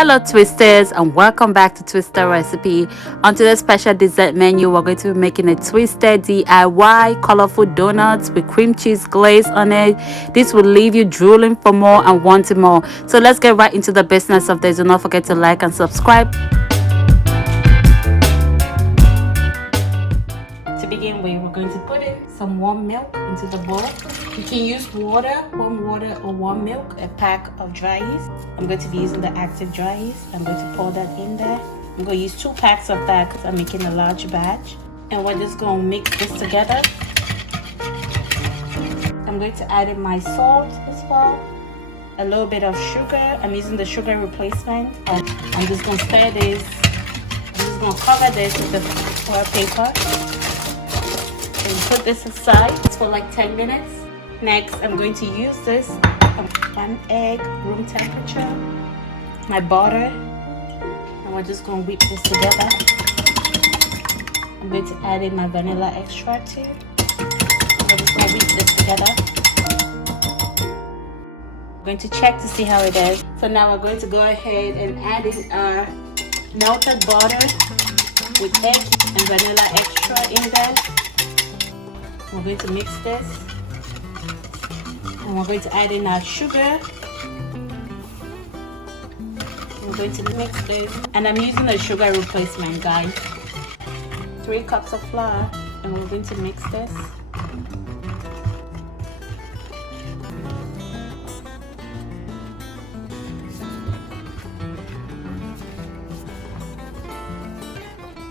Hello Twisters, and welcome back to Twister Recipe. On today's special dessert menu, we're going to be making a twisted DIY colorful donuts with cream cheese glaze on it. This will leave you drooling for more and wanting more. So let's get right into the business of this. Do not forget to like and subscribe. To begin with, we're going to put in some warm milk into the bowl. You can use water, warm water or warm milk, a pack of dry yeast. I'm going to be using the active dry yeast. I'm going to pour that in there. I'm going to use 2 packs of that because I'm making a large batch. And we're just going to mix this together. I'm going to add in my salt as well. A little bit of sugar. I'm using the sugar replacement. I'm just going to stir this. I'm just going to cover this with the foil paper. And put this aside for like 10 minutes. Next, I'm going to use this 1 egg, room temperature, my butter, and we're just going to whip this together. I'm going to add in my vanilla extract too. We're just going to whip this together. I'm going to check to see how it is. So now we're going to go ahead and add in our melted butter with egg and vanilla extract in there. We're going to mix this. And we're going to add in our sugar. We're going to mix this. And I'm using a sugar replacement, guys. 3 cups of flour. And we're going to mix this.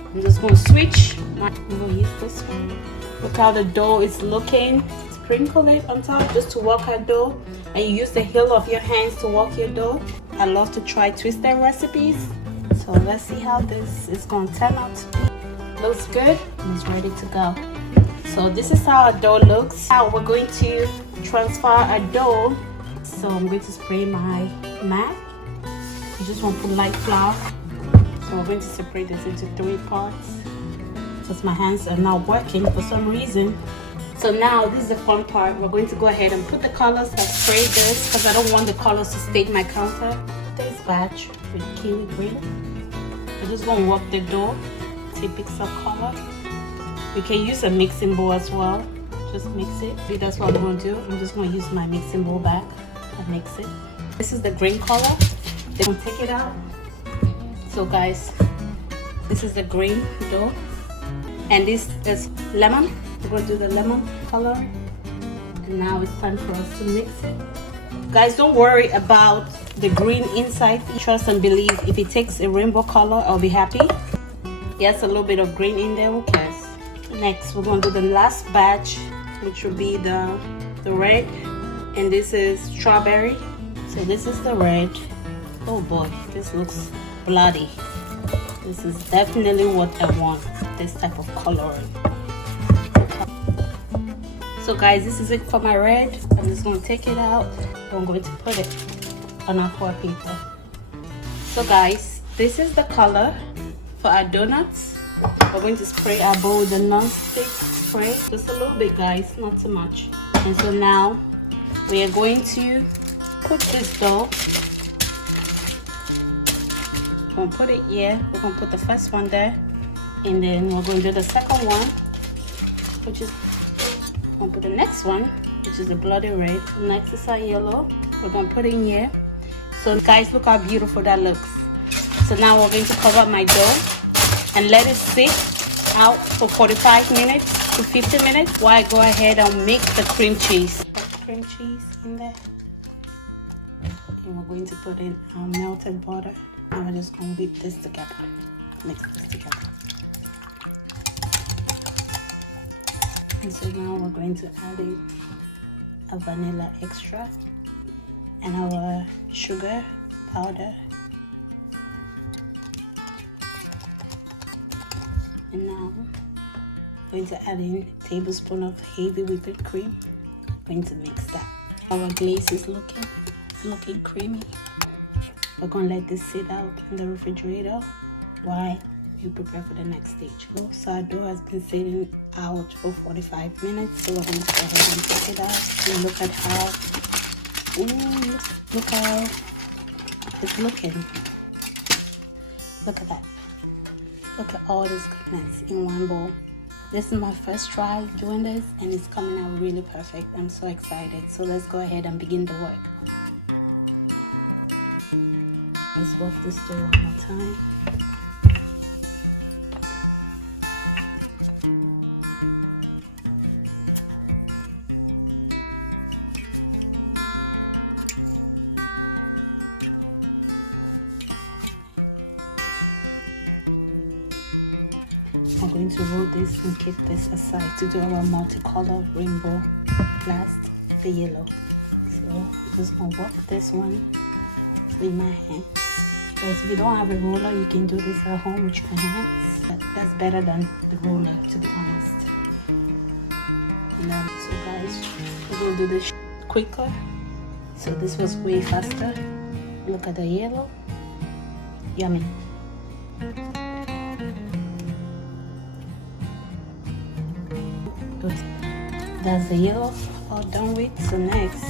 I'm just going to switch. I'm going to use this one. Look how the dough is looking. Sprinkle it on top just to work our dough, and you use the heel of your hands to work your dough. I love to try twisted recipes, so let's see how this is going to turn out to be. Looks good and it's ready to go. So this is how our dough looks. Now we're going to transfer our dough. So I'm going to spray my mat. I just want to put light flour. So we're going to separate this into 3 parts because my hands are not working for some reason. So now this is the fun part. We're going to go ahead and put the colors. I sprayed this because I don't want the colors to stain my counter. This batch with kiwi green. I'm just going to work the dough till it picks up color. You can use a mixing bowl as well. Just mix it. See, that's what I'm going to do. I'm just going to use my mixing bowl back and mix it. This is the green color. Then we'll take it out. So guys, this is the green dough. And this is lemon. We're going to do the lemon color. And now it's time for us to mix it. Guys, don't worry about the green inside. Trust and believe. If it takes a rainbow color, I'll be happy. Yes, a little bit of green in there. Who cares? Next, we're going to do the last batch, which will be the red. And this is strawberry. So this is the red. Oh boy, this looks bloody. This is definitely what I want. This type of coloring. So guys, this is it for my red. I'm just going to take it out. I'm going to put it on our foil paper. So guys, this is the color for our donuts. We're going to spray our bowl with a non-stick spray. Just a little bit, guys, not too much. And so now we are going to put this dough. We're going to put it here. We're going to put the first one there. And then we're going to do the second one, which is, we're going to put the next one, which is the bloody red. Next is our yellow. We're going to put it in here. So guys, look how beautiful that looks. So now we're going to cover my dough and let it sit out for 45 minutes to 50 minutes while I go ahead and mix the cream cheese. Put the cream cheese in there. And we're going to put in our melted butter. And we're just going to whip this together. Mix this together. And so now we're going to add in a vanilla extract and our sugar powder. And now I'm going to add in a tablespoon of heavy whipping cream. I'm going to mix that. Our glaze is looking creamy. We're going to let this sit out in the refrigerator while you prepare for the next stage. So our dough has been sitting out for 45 minutes. So we're going to go ahead and take it out. And look at how, look how it's looking. Look at that. Look at all this goodness in one bowl. This is my first try doing this and it's coming out really perfect. I'm so excited. So let's go ahead and begin the work. Let's work this dough one more time. I'm going to roll this and keep this aside to do our multicolor rainbow. Last, the yellow. So I'm just gonna work this one with my hands. Guys, if you don't have a roller, you can do this at home with your hands. But that's better than the roller, to be honest. And then, so guys, we're gonna do this quicker. So this was way faster. Look at the yellow. Yummy. Good. That's the yellow all done with. So next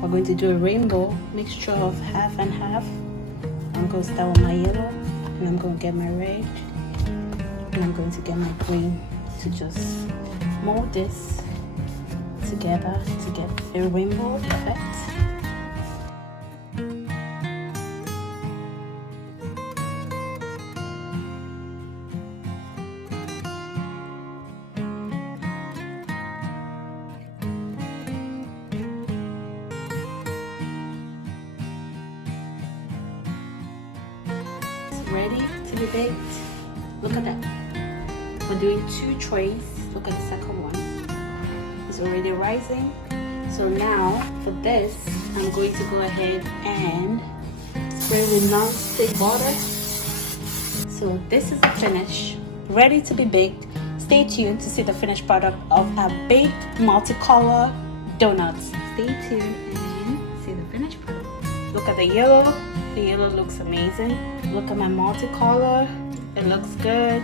we're going to do a rainbow mixture of half and half. I'm going to start with my yellow and I'm going to get my red and I'm going to get my green to just mold this together to get a rainbow effect. Ready to be baked. Look at that. We're doing 2 trays. Look at the second one. It's already rising. So now for this, I'm going to go ahead and spray with non-stick butter. So this is the finish, ready to be baked. Stay tuned to see the finished product of our baked multicolor donuts. Stay tuned and see the finished product. Look at the yellow. The yellow looks amazing. Look at my multicolor. It looks good.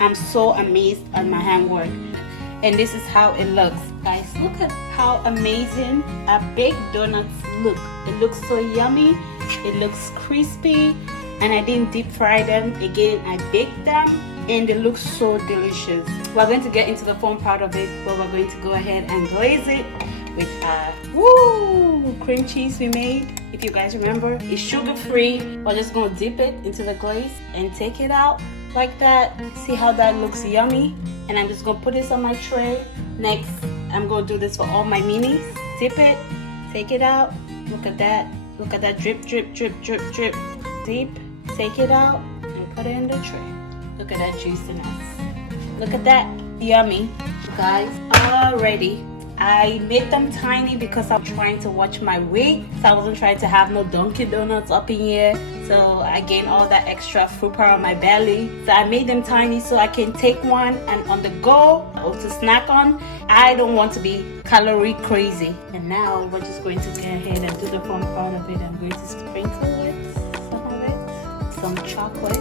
I'm so amazed at my handwork. And this is how it looks. Guys, look at how amazing our baked donuts look. It looks so yummy. It looks crispy. And I didn't deep fry them. Again, I baked them. And they look so delicious. We're going to get into the fun part of it. But we're going to go ahead and glaze it with our cream cheese we made. If you guys remember, it's sugar-free. We're just gonna dip it into the glaze and take it out like that. See how that looks yummy? And I'm just gonna put this on my tray. Next, I'm gonna do this for all my minis. Dip it, take it out. Look at that. Look at that drip, drip, drip, drip, drip. Dip, take it out and put it in the tray. Look at that juiciness. Look at that, yummy. Guys, already. I made them tiny because I'm trying to watch my weight, so I wasn't trying to have no Dunkin donuts up in here, so I gained all that extra fruit power on my belly. So I made them tiny so I can take one and on the go or to snack on. I don't want to be calorie crazy. And now we're just going to go ahead and do the fun part of it. I'm going to sprinkle with some of it, some chocolate.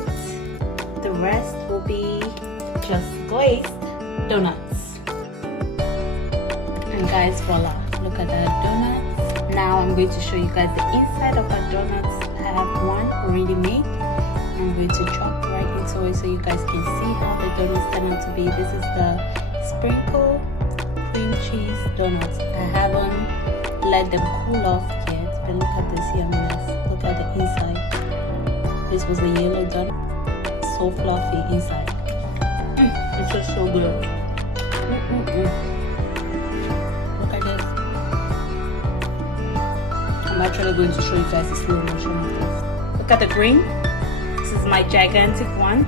The rest will be just glazed donuts. And guys, voila, look at that donuts. Now I'm going to show you guys the inside of our donuts. I have one already made. I'm going to drop right into it so you guys can see how the donuts turn out to be. This is the sprinkle cream cheese donuts. I haven't let them cool off yet, but look at this yumminess. Look at the inside. This was a yellow donut, so fluffy inside. It's just so good. I'm actually going to show you guys the slow motion of this. Look at the green. This is my gigantic one.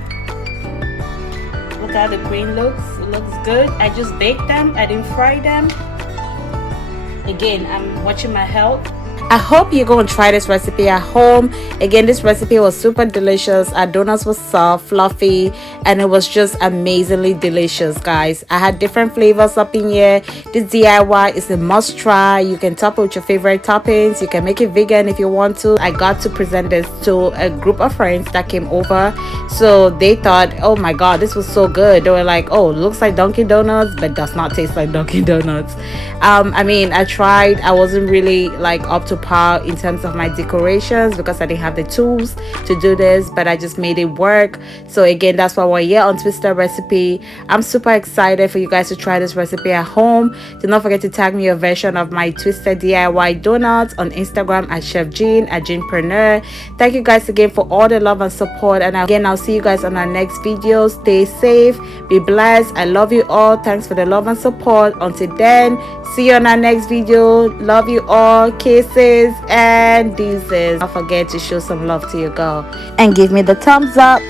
Look how the green looks. It looks good. I just baked them. I didn't fry them. Again, I'm watching my health. I hope you're going to try this recipe at home. Again, this recipe was super delicious. Our donuts were soft, fluffy, and it was just amazingly delicious, guys. I had different flavors up in here. This DIY is a must try. You can top it with your favorite toppings. You can make it vegan if you want to. I got to present this to a group of friends that came over. So they thought, oh my god, this was so good. They were like, oh, looks like Dunkin Donuts, but does not taste like Dunkin Donuts. I mean, I tried. I wasn't really like up to par in terms of my decorations because I didn't have the tools to do this, but I just made it work. So again, that's why we're here on Twister recipe. I'm super excited for you guys to try this recipe at home. Do not forget to tag me your version of my Twisted DIY donuts on Instagram at CheffJeanne at Jeanpreneur. Thank you guys again for all the love and support, and again, I'll see you guys on our next video. Stay safe, be blessed. I love you all. Thanks for the love and support. Until then, see you on our next video. Love you all. Kisses and deuces. Don't forget to show some love to your girl and give me the thumbs up.